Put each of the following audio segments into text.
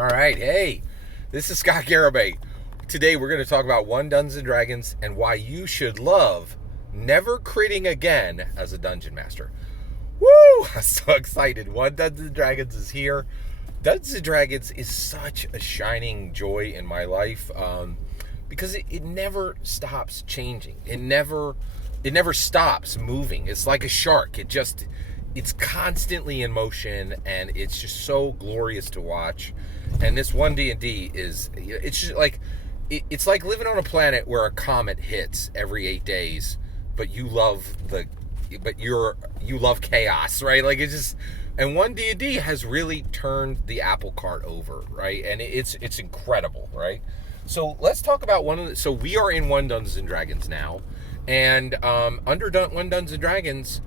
All right, hey, this is Scott Garibay. Today we're going to talk about Dungeons and Dragons and why you should love never critting again as a dungeon master. Woo! I'm so excited. Dungeons and Dragons is here. Dungeons and Dragons is such a shining joy in my life because it never stops changing. It never stops moving. It's like a shark. It's constantly in motion, and it's just so glorious to watch. And this D&D it's just like it's like living on a planet where a comet hits every 8 days, but you love chaos, right? Like and D&D has really turned the apple cart over, right? And it's incredible, right? So let's talk about so we are in Dungeons and Dragons now, and under Dungeons and Dragons,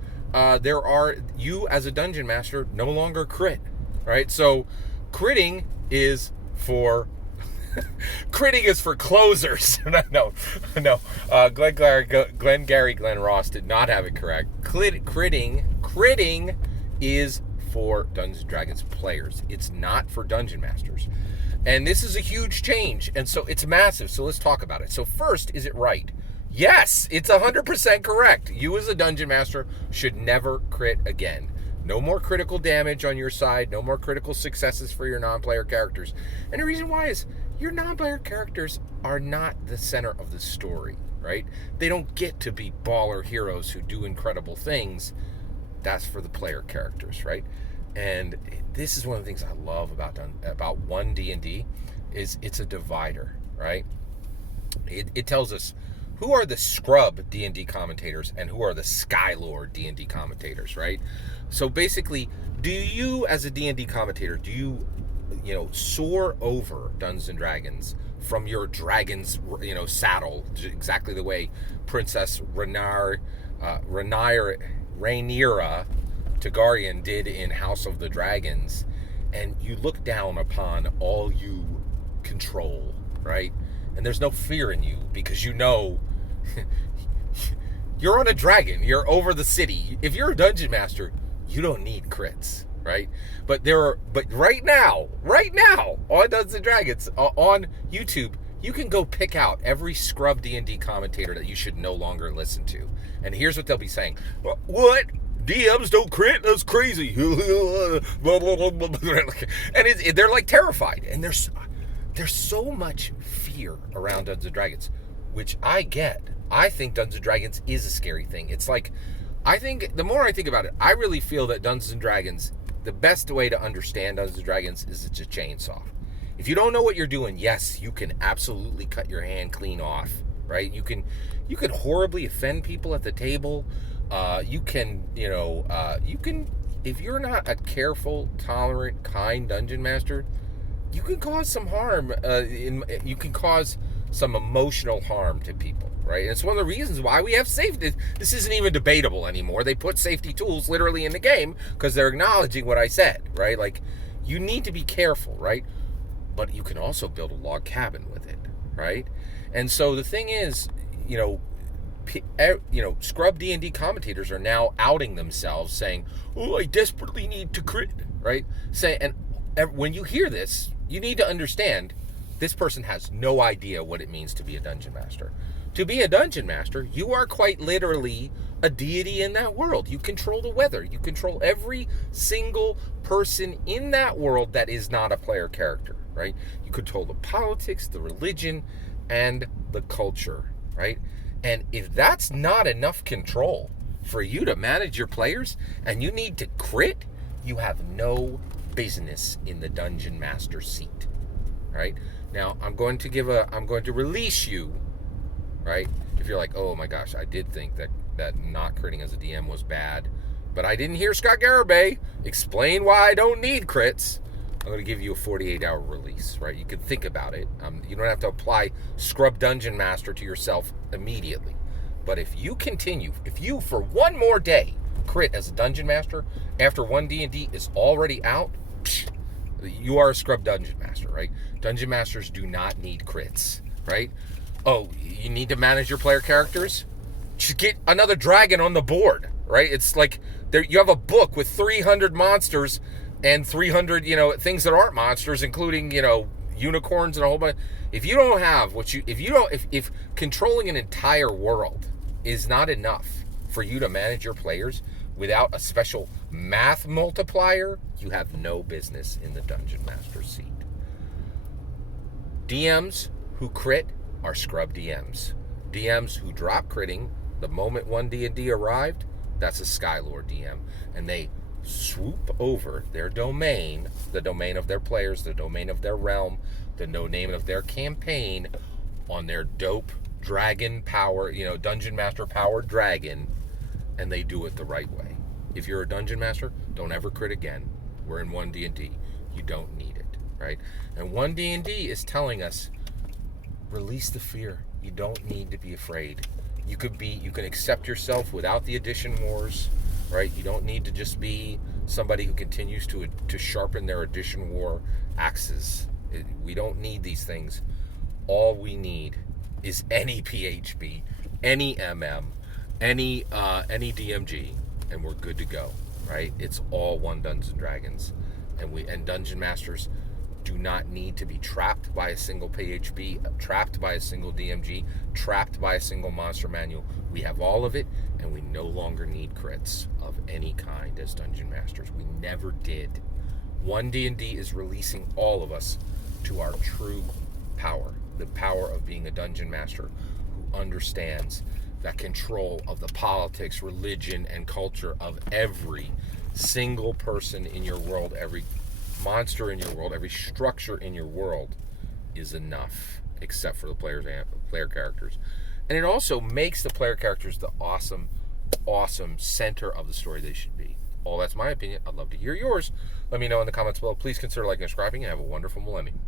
you as a dungeon master no longer crit, right? So critting is for closers. no. Glenn Ross did not have it correct. Critting is for Dungeons and Dragons players. It's not for dungeon masters. And this is a huge change, and so it's massive. So let's talk about it. So first, is it right? Yes, it's 100% correct. You as a dungeon master should never crit again. No more critical damage on your side. No more critical successes for your non-player characters. And the reason why is your non-player characters are not the center of the story, right? They don't get to be baller heroes who do incredible things. That's for the player characters, right? And this is one of the things I love about D&D is it's a divider, right? It tells us who are the scrub D&D commentators and who are the Skylord D&D commentators, right? So basically, do you as a D&D commentator, do you soar over Dungeons and Dragons from your dragon's saddle, exactly the way Princess Rhaenyra Targaryen did in House of the Dragons, and you look down upon all you control, right? And there's no fear in you because you're on a dragon. You're over the city. If you're a dungeon master, you don't need crits, right? But right now on Dungeons and Dragons on YouTube, you can go pick out every scrub D&D commentator that you should no longer listen to. And here's what they'll be saying. What? DMs don't crit? That's crazy. And they're like terrified. And there's so much fear around Dungeons and Dragons, which I get. I think Dungeons and Dragons is a scary thing. It's like, I think, the more I think about it, I really feel that Dungeons and Dragons, the best way to understand Dungeons and Dragons is it's a chainsaw. If you don't know what you're doing, yes, you can absolutely cut your hand clean off, right? You can horribly offend people at the table. You can, if you're not a careful, tolerant, kind dungeon master, you can cause some harm. You can cause some emotional harm to people, right? And it's one of the reasons why we have safety. This isn't even debatable anymore. They put safety tools literally in the game because they're acknowledging what I said, right? Like, you need to be careful, right? But you can also build a log cabin with it, right? And so the thing is, scrub D&D commentators are now outing themselves, saying, "Oh, I desperately need to crit," right? And when you hear this, you need to understand this person has no idea what it means to be a dungeon master. To be a dungeon master, you are quite literally a deity in that world. You control the weather. You control every single person in that world that is not a player character, right? You control the politics, the religion, and the culture, right? And if that's not enough control for you to manage your players and you need to crit, you have no business in the dungeon master seat, right? Now, I'm going to release you, right? If you're like, oh my gosh, I did think that not critting as a DM was bad, but I didn't hear Scott Garibay explain why I don't need crits. I'm going to give you a 48-hour release, right? You can think about it. You don't have to apply Scrub Dungeon Master to yourself immediately. But if you for one more day, crit as a Dungeon Master, after D&D is already out, you are a Scrub Dungeon Master, right? Dungeon Masters do not need crits, right? Oh, you need to manage your player characters? Just get another dragon on the board, right? It's like you have a book with 300 monsters and 300, things that aren't monsters, including, unicorns and a whole bunch. If you don't have if controlling an entire world is not enough for you to manage your players without a special math multiplier, you have no business in the Dungeon Master seat. DMs who crit are scrub DMs. DMs who drop critting the moment one D&D arrived, that's a Skylord DM. And they swoop over their domain, the domain of their players, the domain of their realm, the domain of their campaign, on their dope dragon power, Dungeon Master powered dragon, and they do it the right way. If you're a Dungeon Master, don't ever crit again. We're in 1D&D. You don't need it, right? And 1D&D is telling us, release the fear. You don't need to be afraid. You can accept yourself without the addition wars, right? You don't need to just be somebody who continues to sharpen their addition war axes. We don't need these things. All we need is any PHB, any MM, any DMG, and we're good to go, right? It's all one Dungeons and Dragons, and Dungeon Masters do not need to be trapped by a single PHB, trapped by a single DMG, trapped by a single monster manual. We have all of it, and we no longer need crits of any kind as Dungeon Masters. We never did. 1D&D is releasing all of us to our true power, the power of being a Dungeon Master who understands that control of the politics, religion, and culture of every single person in your world, every monster in your world, every structure in your world is enough, except for the player characters. And it also makes the player characters the awesome center of the story they should be. All that's my opinion. I'd love to hear yours. Let me know in the comments below. Please consider liking and subscribing, and have a wonderful millennium.